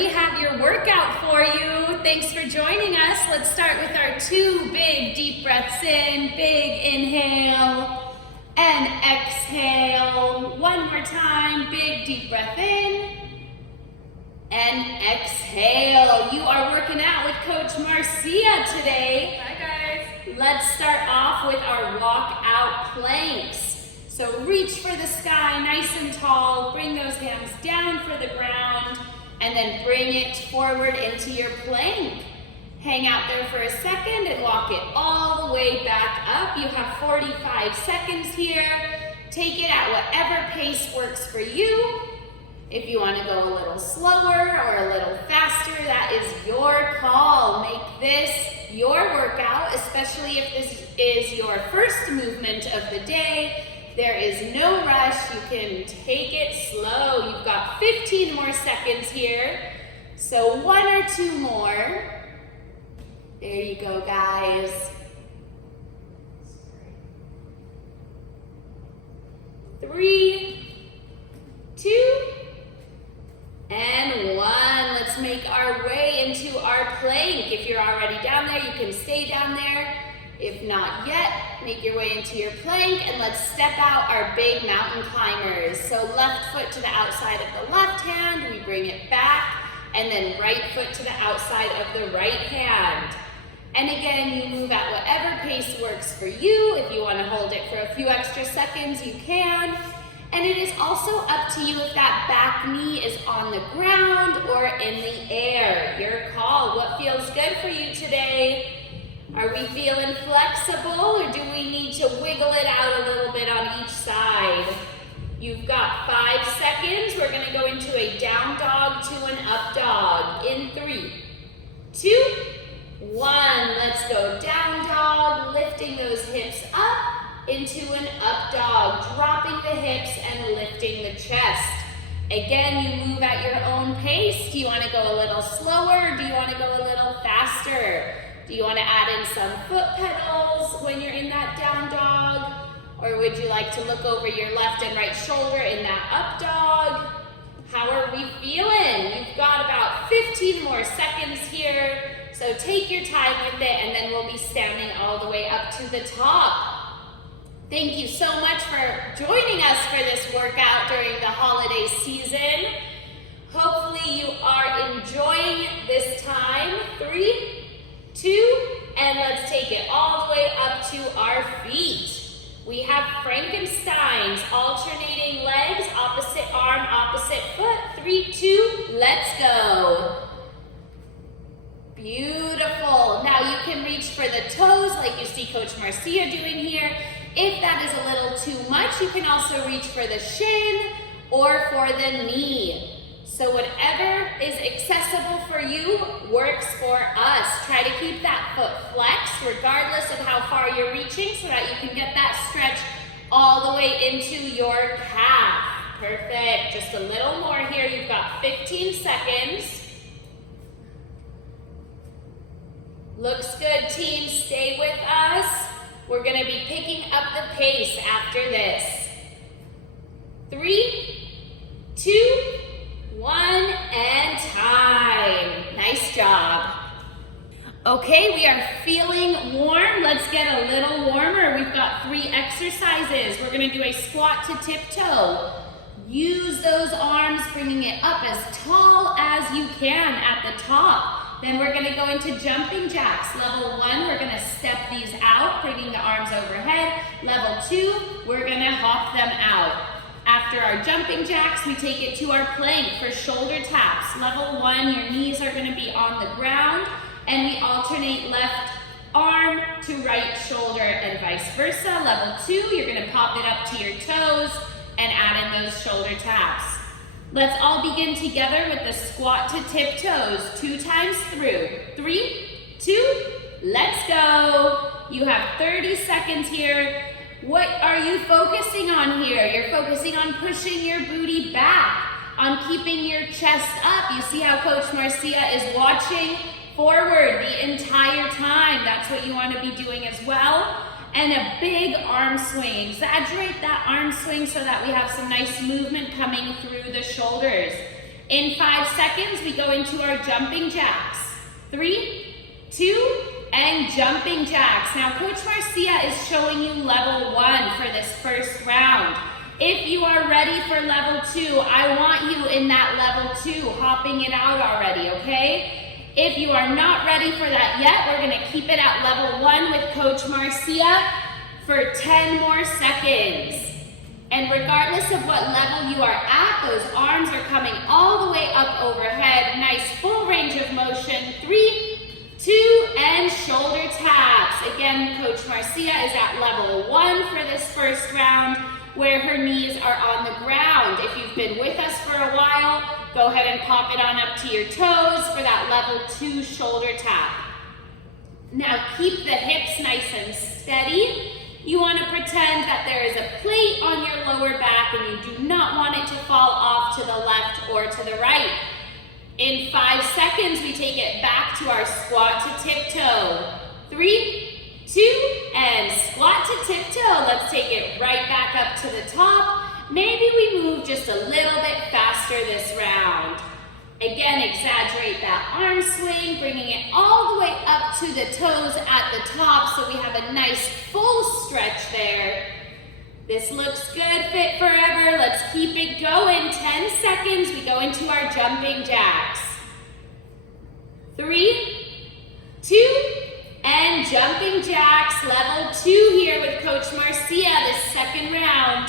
we have your workout for you. Thanks for joining us. Let's start with our 2 big deep breaths in. Big inhale and exhale. One more time, big deep breath in and exhale. You are working out with Coach Marcia today. Hi guys. Let's start off with our walk-out planks. So reach for the sky nice and tall, bring those hands down for the ground, and then bring it forward into your plank. Hang out there for a second and walk it all the way back up. You have 45 seconds here. Take it at whatever pace works for you. If you want to go a little slower or a little faster, that is your call. Make this your workout, especially if this is your first movement of the day. There is no rush. You can take it slow. You've got 15 more seconds here. So 1 or 2 more. There you go, guys. 3, 2, and 1. Let's make our way into our plank. If you're already down there, you can stay down there. If not yet, make your way into your plank and let's step out our big mountain climbers. So left foot to the outside of the left hand, we bring it back, and then right foot to the outside of the right hand. And again, you move at whatever pace works for you. If you want to hold it for a few extra seconds, you can. And it is also up to you if that back knee is on the ground or in the air. Your call. What feels good for you today? Are we feeling flexible or do we need to wiggle it out a little bit on each side? You've got 5 seconds. We're going to go into a down dog to an up dog in 3, 2, 1. Let's go down dog, lifting those hips up into an up dog, dropping the hips and lifting the chest. Again, you move at your own pace. Do you want to go a little slower or do you want to go a little faster? Do you want to add in some foot pedals when you're in that down dog? Or would you like to look over your left and right shoulder in that up dog? How are we feeling? You've got about 15 more seconds here. So take your time with it and then we'll be standing all the way up to the top. Thank you so much for joining us for this workout during the holiday season. Hopefully you are enjoying this time. 3, 2, and let's take it all the way up to our feet. We have Frankenstein's alternating legs, opposite arm, opposite foot. 3, 2, let's go. Beautiful. Now you can reach for the toes like you see Coach Marcia doing here. If that is a little too much, you can also reach for the shin or for the knee. So whatever is accessible for you works for us. Try to keep that foot flexed regardless of how far you're reaching so that you can get that stretch all the way into your calf. Perfect. Just a little more here. You've got 15 seconds. Looks good, team. Stay with us. We're going to be picking up the pace after this. 3, 2, 1, and time. Nice job. Okay, we are feeling warm. Let's get a little warmer. We've got 3 exercises. We're going to do a squat to tiptoe. Use those arms, bringing it up as tall as you can at the top. Then we're going to go into jumping jacks. Level 1, we're going to step these out, bringing the arms overhead. Level 2, we're going to hop them out. After our jumping jacks, we take it to our plank for shoulder taps. Level 1, your knees are going to be on the ground, and we alternate left arm to right shoulder and vice versa. Level 2, you're going to pop it up to your toes and add in those shoulder taps. Let's all begin together with the squat to tiptoes, 2 times through. 3, 2, let's go. You have 30 seconds here. What are you focusing on here? You're focusing on pushing your booty back, on keeping your chest up. You see how Coach Marcia is watching forward the entire time. That's what you want to be doing as well. And a big arm swing. Exaggerate that arm swing so that we have some nice movement coming through the shoulders. In 5 seconds, we go into our jumping jacks. 3, 2, and jumping jacks. Now, Coach Marcia is showing you level 1 for this first round. If you are ready for level 2, I want you in that level 2, hopping it out already, okay? If you are not ready for that yet, we're gonna keep it at level 1 with Coach Marcia for 10 more seconds. And regardless of what level you are at, those arms are coming all the way up overhead. Nice full range of motion. 3, 2, and shoulder taps. Again, Coach Marcia is at level 1 for this first round, where her knees are on the ground. If you've been with us for a while, go ahead and pop it on up to your toes for that level 2 shoulder tap. Now keep the hips nice and steady. You want to pretend that there is a plate on your lower back and you do not want it to fall off to the left or to the right. In 5 seconds, we take it back to our squat to tiptoe. 3, 2, and squat to tiptoe. Let's take it right back up to the top. Maybe we move just a little bit faster this round. Again, exaggerate that arm swing, bringing it all the way up to the toes at the top so we have a nice full stretch there. This looks good, fit forever. Let's keep it going. 10 seconds, we go into our jumping jacks. 3, 2, and jumping jacks, level 2 here with Coach Marcia this second round.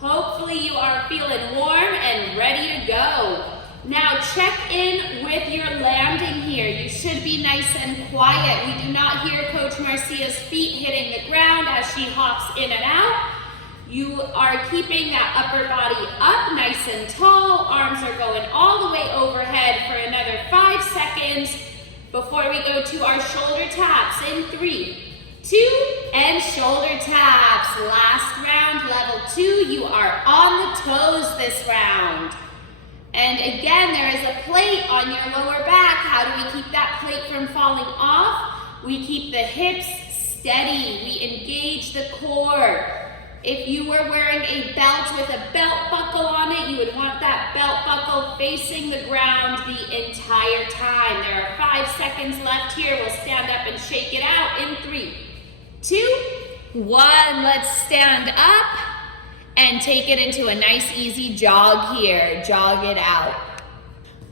Hopefully you are feeling warm and ready to go. Now check in with your landing here. You should be nice and quiet. We do not hear Coach Marcia's feet hitting the ground as she hops in and out. You are keeping that upper body up nice and tall. Arms are going all the way overhead for another 5 seconds before we go to our shoulder taps in 3, 2, and shoulder taps. Last round, level 2. You are on the toes this round. And again, there is a plate on your lower back. How do we keep that plate from falling off? We keep the hips steady. We engage the core. If you were wearing a belt with a belt buckle on it, you would want that belt buckle facing the ground the entire time. There are 5 seconds left here. We'll stand up and shake it out in 3, 2, 1. Let's stand up and take it into a nice easy jog here. Jog it out.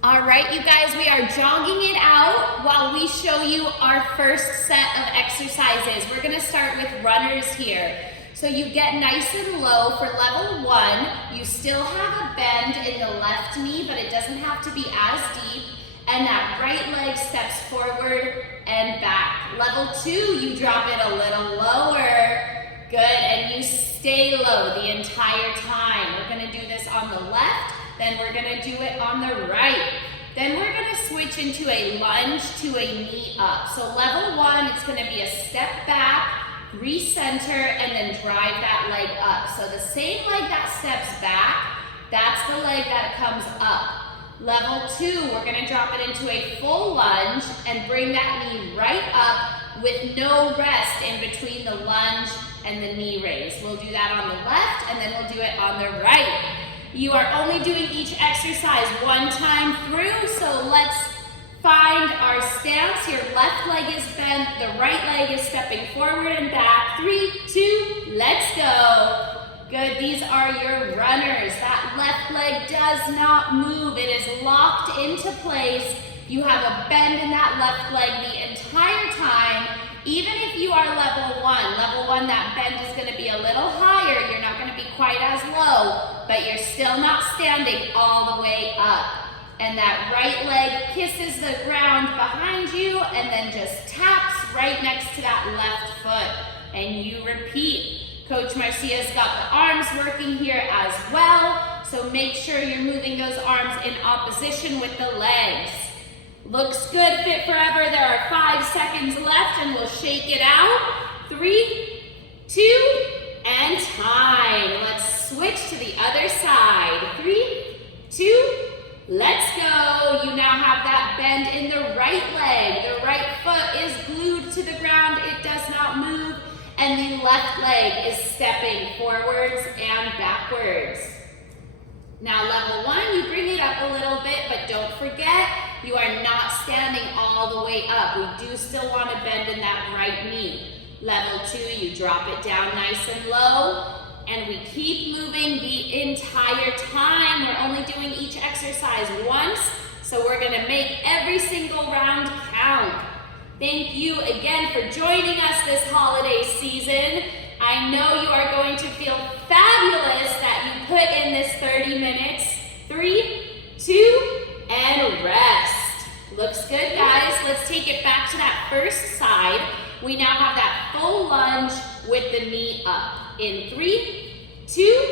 All right, you guys, we are jogging it out while we show you our first set of exercises. We're gonna start with runners here. So you get nice and low for level 1. You still have a bend in the left knee, but it doesn't have to be as deep. And that right leg steps forward and back. Level 2, you drop it a little lower. Good, and you stay low the entire time. We're gonna do this on the left, then we're gonna do it on the right. Then we're gonna switch into a lunge to a knee up. So level 1, it's gonna be a step back, recenter, and then drive that leg up. So the same leg that steps back, that's the leg that comes up. Level 2, we're gonna drop it into a full lunge and bring that knee right up with no rest in between the lunge and the knee raise. We'll do that on the left and then we'll do it on the right. You are only doing each exercise 1 time through, so let's find our stance. Your left leg is bent, the right leg is stepping forward and back. 3, 2, let's go. Good, these are your runners. That left leg does not move. It is locked into place. You have a bend in that left leg the entire time. Even if you are level 1, that bend is gonna be a little higher. You're not gonna be quite as low, but you're still not standing all the way up. And that right leg kisses the ground behind you and then just taps right next to that left foot. And you repeat. Coach Marcia's got the arms working here as well, so make sure you're moving those arms in opposition with the legs. Looks good, fit forever. There are 5 seconds left and we'll shake it out. 3, 2, and time. Let's switch to the other side. 3, 2, let's go. You now have that bend in the right leg. The right foot is glued to the ground. It does not move. And the left leg is stepping forwards and backwards. Now level 1, you bring it up a little bit, but don't forget, you are not standing all the way up. We do still want to bend in that right knee. Level 2, you drop it down nice and low, and we keep moving the entire time. We're only doing each exercise once, so we're going to make every single round count. Thank you again for joining us this holiday season. I know you are going to feel fabulous that you put in this 30 minutes. 3, 2, and rest. Looks good, guys. Let's take it back to that first side. We now have that full lunge with the knee up. In 3, 2,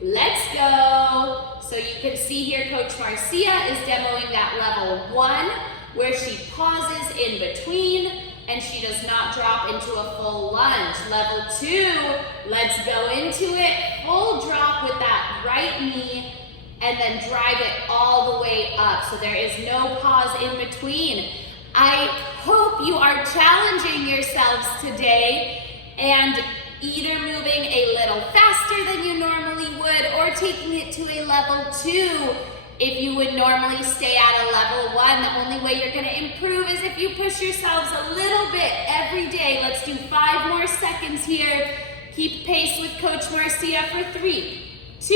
let's go. So you can see here, Coach Marcia is demoing that level 1, where she pauses in between and she does not drop into a full lunge. Level 2, let's go into it. Full drop with that right knee and then drive it all the way up. So there is no pause in between. I hope you are challenging yourselves today and either moving a little faster than you normally would or taking it to a level 2. If you would normally stay at a level 1, the only way you're going to improve is if you push yourselves a little bit every day. Let's do 5 more seconds here. Keep pace with Coach Marcia for 3, 2,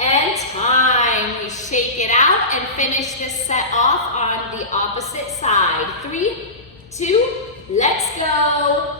and time. We shake it out and finish this set off on the opposite side. 3, 2, let's go.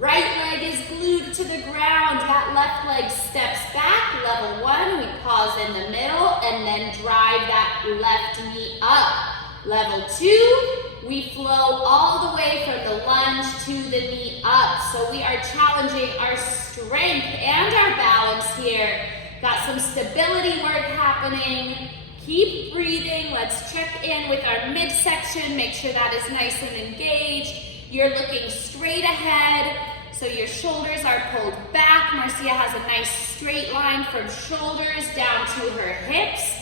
Right leg is glued to the ground. That left leg steps back. Level 1, we pause in the middle and then drive that left knee up. Level 2, we flow all the way from the lunge to the knee up. So we are challenging our strength and our balance here. Got some stability work happening. Keep breathing. Let's check in with our midsection. Make sure that is nice and engaged. You're looking straight ahead, so your shoulders are pulled back. Marcia has a nice straight line from shoulders down to her hips.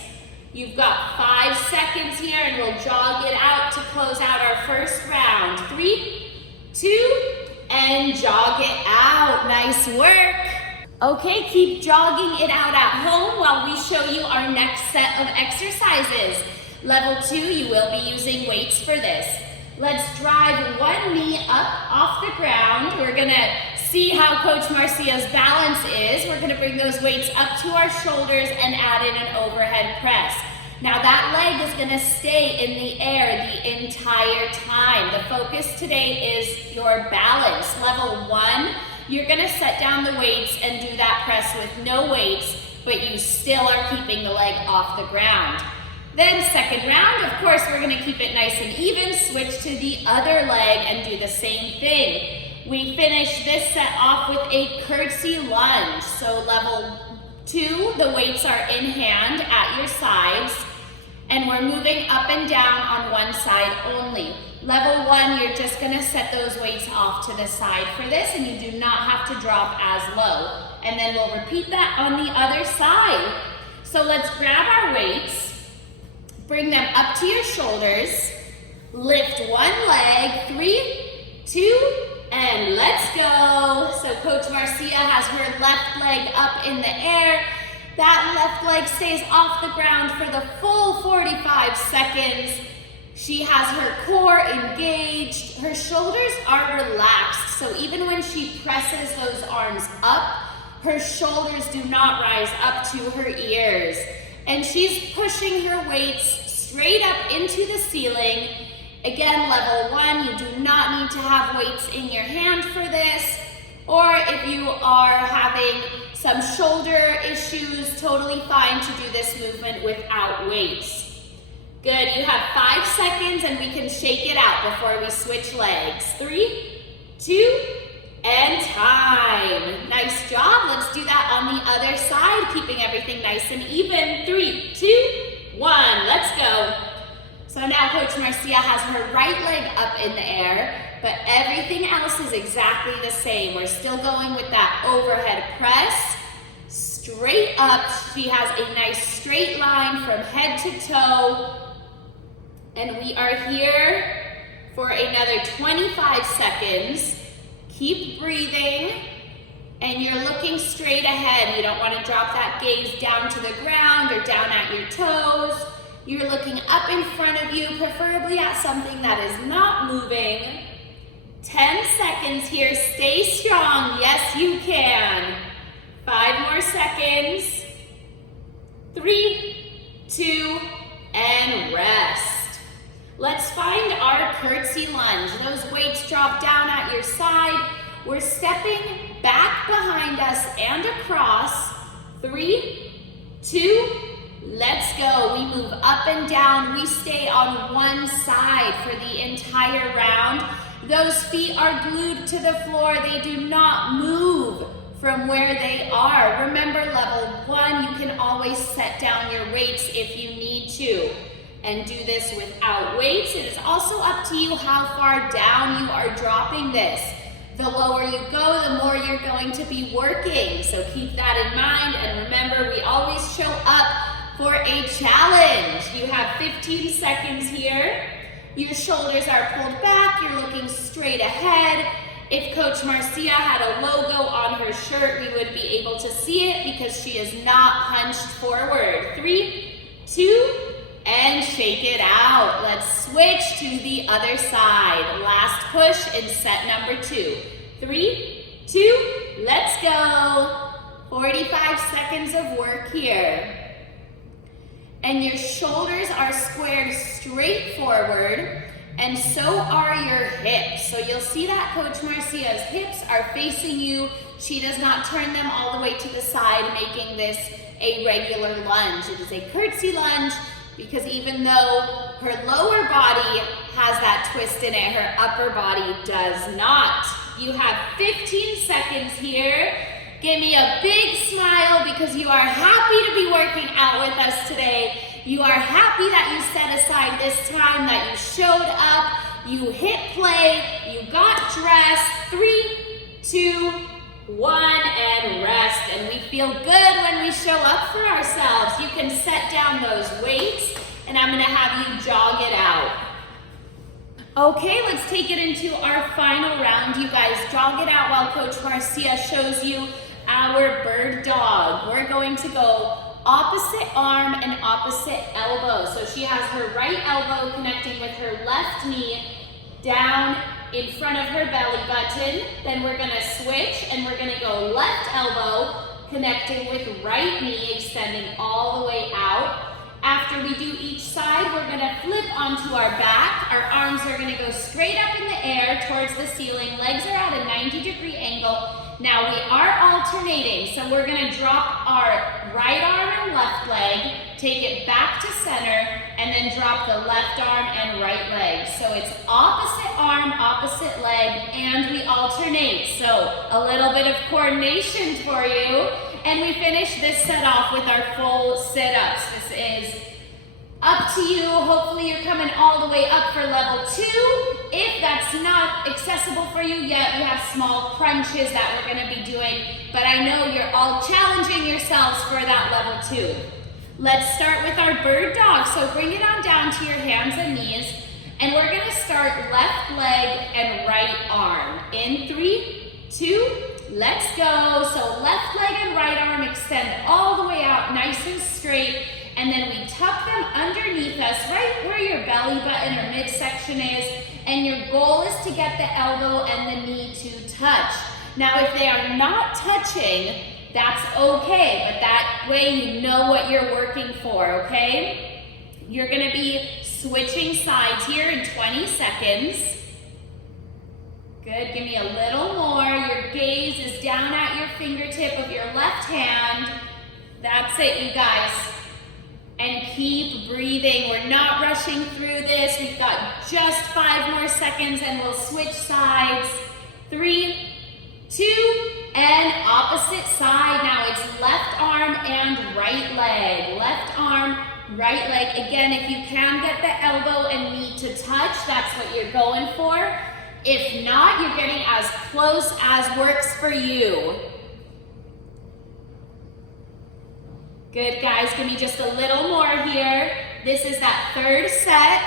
You've got 5 seconds here, and we'll jog it out to close out our first round. 3, 2, and jog it out. Nice work. Okay, keep jogging it out at home while we show you our next set of exercises. Level 2, you will be using weights for this. Let's drive one knee up off the ground. We're gonna see how Coach Marcia's balance is. We're gonna bring those weights up to our shoulders and add in an overhead press. Now that leg is gonna stay in the air the entire time. The focus today is your balance. Level 1, you're gonna set down the weights and do that press with no weights, but you still are keeping the leg off the ground. Then second round, of course, we're gonna keep it nice and even, switch to the other leg and do the same thing. We finish this set off with a curtsy lunge. So level 2, the weights are in hand at your sides, and we're moving up and down on one side only. Level 1, you're just gonna set those weights off to the side for this, and you do not have to drop as low. And then we'll repeat that on the other side. So let's grab our weights, bring them up to your shoulders, lift one leg, 3, 2, and let's go. So Coach Marcia has her left leg up in the air. That left leg stays off the ground for the full 45 seconds. She has her core engaged. Her shoulders are relaxed. So even when she presses those arms up, her shoulders do not rise up to her ears. And she's pushing her weights straight up into the ceiling. Again, level 1, you do not need to have weights in your hand for this. Or if you are having some shoulder issues, totally fine to do this movement without weights. Good, you have 5 seconds and we can shake it out before we switch legs. 3, 2, and time. Nice job. Let's do that on the other side, keeping everything nice and even. 3, 2, 1, let's go. So now Coach Marcia has her right leg up in the air, but everything else is exactly the same. We're still going with that overhead press. Straight up, she has a nice straight line from head to toe. And we are here for another 25 seconds. Keep breathing. And you're looking straight ahead. You don't want to drop that gaze down to the ground or down at your toes. You're looking up in front of you, preferably at something that is not moving. 10 seconds here. Stay strong. Yes, you can. 5 more seconds. 3, 2, and rest. Let's find our curtsy lunge. Those weights drop down at your side. We're stepping back behind us and across. 3, 2, let's go. We move up and down. We stay on one side for the entire round. Those feet are glued to the floor. They do not move from where they are. Remember, level 1, you can always set down your weights if you need to. And do this without weights. It is also up to you how far down you are dropping this. The lower you go, the more you're going to be working. So keep that in mind, and remember, we always show up for a challenge. You have 15 seconds here. Your shoulders are pulled back, you're looking straight ahead. If Coach Marcia had a logo on her shirt, we would be able to see it because she is not hunched forward. 3, 2, and shake it out. Let's switch to the other side. Last push in set number 2. 3, 2, let's go. 45 seconds of work here. And your shoulders are squared straight forward, and so are your hips. So you'll see that Coach Marcia's hips are facing you. She does not turn them all the way to the side, making this a regular lunge. It is a curtsy lunge, because even though her lower body has that twist in it, her upper body does not. You have 15 seconds here. Give me a big smile because you are happy to be working out with us today. You are happy that you set aside this time, that you showed up, you hit play, you got dressed. 3, 2, 1, and rest. And we feel good when we show up for ourselves. You can set down those weights, and I'm gonna have you jog it out. Okay, let's take it into our final round. You guys jog it out while Coach Marcia shows you our bird dog. We're going to go opposite arm and opposite elbow. So she has her right elbow connecting with her left knee down in front of her belly button. Then we're gonna switch and we're gonna go left elbow connecting with right knee, extending all the way out. After we do each side, we're gonna flip onto our back. Our arms are gonna go straight up in the air towards the ceiling. Legs are at a 90-degree angle. Now we are alternating, so we're gonna drop our right arm and left leg, take it back to center, and then drop the left arm and right leg. So it's opposite arm, opposite leg, and we alternate. So a little bit of coordination for you. And we finish this set off with our full sit-ups. This is up to you. Hopefully you're coming all the way up for level 2. If that's not accessible for you yet, we have small crunches that we're gonna be doing, but I know you're all challenging yourselves for that level 2. Let's start with our bird dog. So bring it on down to your hands and knees, and we're gonna start left leg and right arm. In 3, 2, let's go. So left leg and right arm extend all the way out, nice and straight. And then we tuck them underneath us, right where your belly button or midsection is. And your goal is to get the elbow and the knee to touch. Now, if they are not touching, that's okay. But that way you know what you're working for, okay? You're gonna be switching sides here in 20 seconds. Good, give me a little more. Your gaze is down at your fingertip of your left hand. That's it, you guys. And keep breathing. We're not rushing through this. We've got just 5 more seconds and we'll switch sides. 3, 2, and opposite side. Now it's left arm and right leg. Left arm, right leg. Again, if you can get the elbow and knee to touch, that's what you're going for. If not, you're getting as close as works for you. Good, guys, give me just a little more here. This is that third set.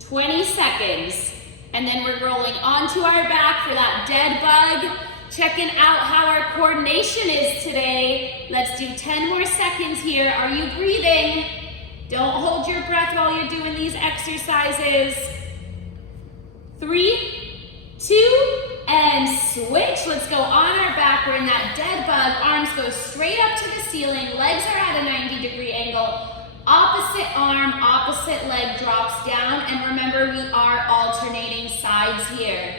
20 seconds. And then we're rolling onto our back for that dead bug. Checking out how our coordination is today. Let's do 10 more seconds here. Are you breathing? Don't hold your breath while you're doing these exercises. 3, 2, and switch. Let's go on our back. We're in that dead bug. Arms go straight up to the ceiling. Legs are at a 90-degree angle. Opposite arm, opposite leg drops down. And remember, we are alternating sides here.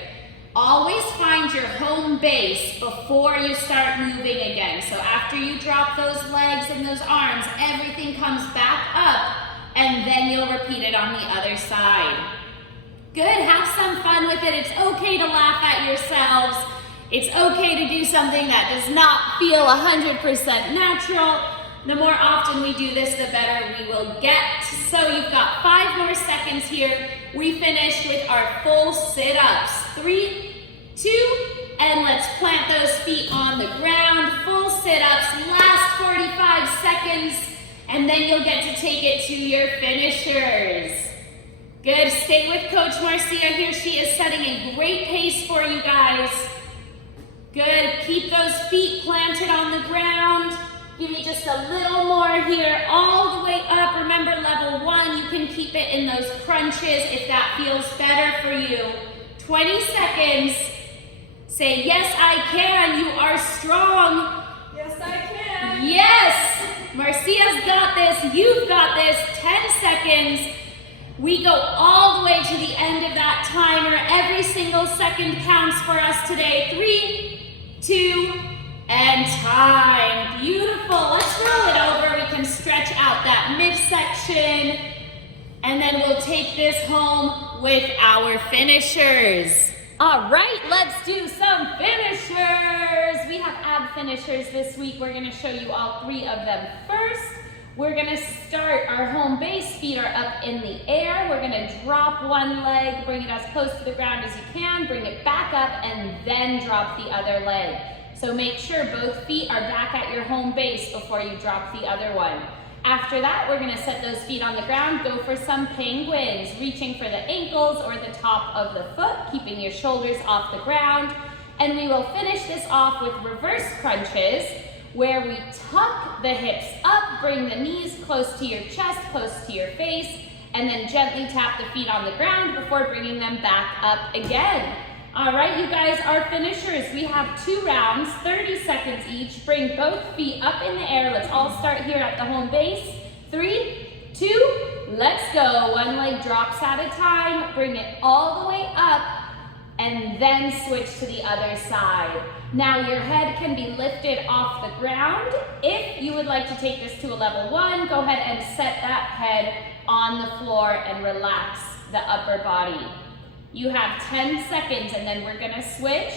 Always find your home base before you start moving again. So after you drop those legs and those arms, everything comes back up, and then you'll repeat it on the other side. Good, have some fun with it. It's okay to laugh at yourselves. It's okay to do something that does not feel 100% natural. The more often we do this, the better we will get. So you've got 5 more seconds here. We finished with our full sit-ups. 3, 2, and let's plant those feet on the ground. Full sit-ups, last 45 seconds, and then you'll get to take it to your finishers. Good, stay with Coach Marcia here. She is setting a great pace for you guys. Good, keep those feet planted on the ground. Give me just a little more here, all the way up. Remember, level 1, you can keep it in those crunches if that feels better for you. 20 seconds. Say, yes, I can. You are strong. Yes, I can. Yes. Marcia's got this. You've got this. 10 seconds. We go all the way to the end of that timer. Every single second counts for us today. 3, 2, and time. Beautiful. Let's roll it over. We can stretch out that midsection. And then we'll take this home with our finishers. All right, let's do some finishers. We have ab finishers this week. We're gonna show you all 3 of them first. We're gonna start, our home base, feet are up in the air. We're gonna drop one leg, bring it as close to the ground as you can, bring it back up, and then drop the other leg. So make sure both feet are back at your home base before you drop the other one. After that, we're gonna set those feet on the ground, go for some penguins, reaching for the ankles or the top of the foot, keeping your shoulders off the ground. And we will finish this off with reverse crunches, where we tuck the hips up, bring the knees close to your chest, close to your face, and then gently tap the feet on the ground before bringing them back up again. All right, you guys, our finishers, we have 2 rounds, 30 seconds each. Bring both feet up in the air. Let's all start here at the home base. 3, 2, let's go. One leg drops at a time. Bring it all the way up, and then switch to the other side. Now your head can be lifted off the ground. If you would like to take this to a level 1, go ahead and set that head on the floor and relax the upper body. You have 10 seconds, and then we're gonna switch.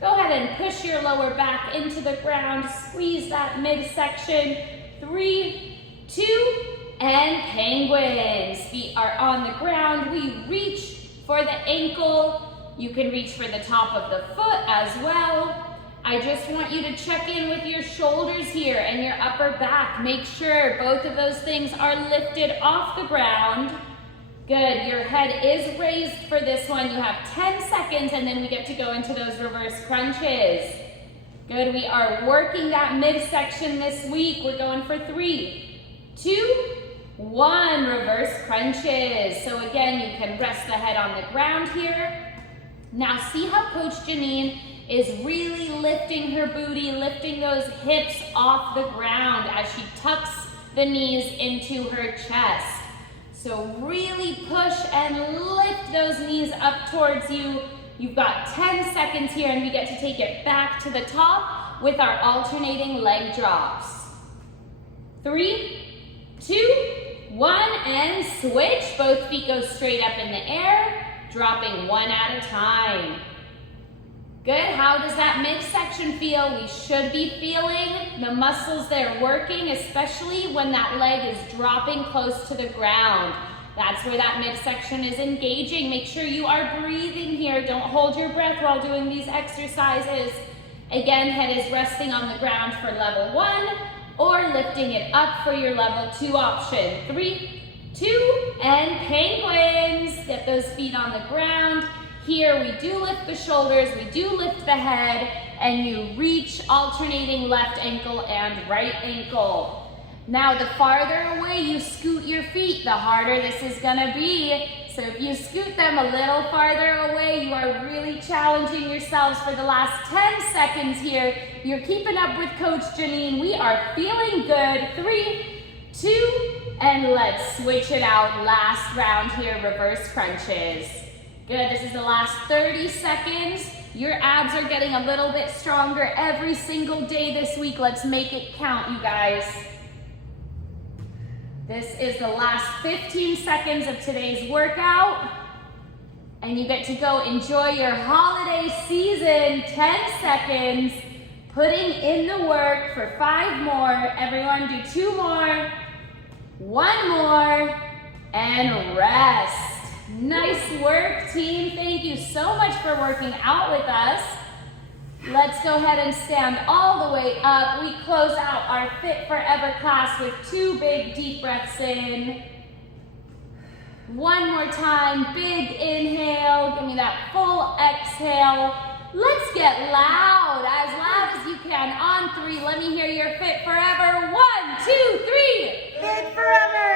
Go ahead and push your lower back into the ground, squeeze that midsection. 3, 2, and penguins. Feet are on the ground. We reach for the ankle. You can reach for the top of the foot as well. I just want you to check in with your shoulders here and your upper back. Make sure both of those things are lifted off the ground. Good, your head is raised for this one. You have 10 seconds, and then we get to go into those reverse crunches. Good, we are working that midsection this week. We're going for 3, 2, 1, reverse crunches. So again, you can rest the head on the ground here. Now see how Coach Janine is really lifting her booty, lifting those hips off the ground as she tucks the knees into her chest. So really push and lift those knees up towards you. You've got 10 seconds here, and we get to take it back to the top with our alternating leg drops. 3, 2, 1, and switch. Both feet go straight up in the air, dropping one at a time. Good, how does that midsection feel? We should be feeling the muscles there working, especially when that leg is dropping close to the ground. That's where that midsection is engaging. Make sure you are breathing here. Don't hold your breath while doing these exercises. Again, head is resting on the ground for level 1 or lifting it up for your level 2 option. 3, 2, and penguins. Get those feet on the ground. Here we do lift the shoulders, we do lift the head, and you reach alternating left ankle and right ankle. Now the farther away you scoot your feet, the harder this is gonna be. So if you scoot them a little farther away, you are really challenging yourselves for the last 10 seconds here. You're keeping up with Coach Janine. We are feeling good. 3, 2, and let's switch it out. Last round here, reverse crunches. Good, this is the last 30 seconds. Your abs are getting a little bit stronger every single day this week. Let's make it count, you guys. This is the last 15 seconds of today's workout. And you get to go enjoy your holiday season. 10 seconds. Putting in the work for 5 more. Everyone do 2 more. 1 more. And rest. Nice work, team. Thank you so much for working out with us. Let's go ahead and stand all the way up. We close out our Fit Forever class with 2 big deep breaths in. 1 more time, big inhale. Give me that full exhale. Let's get loud as you can. On 3, let me hear your Fit Forever. 1, 2, 3. Fit forever!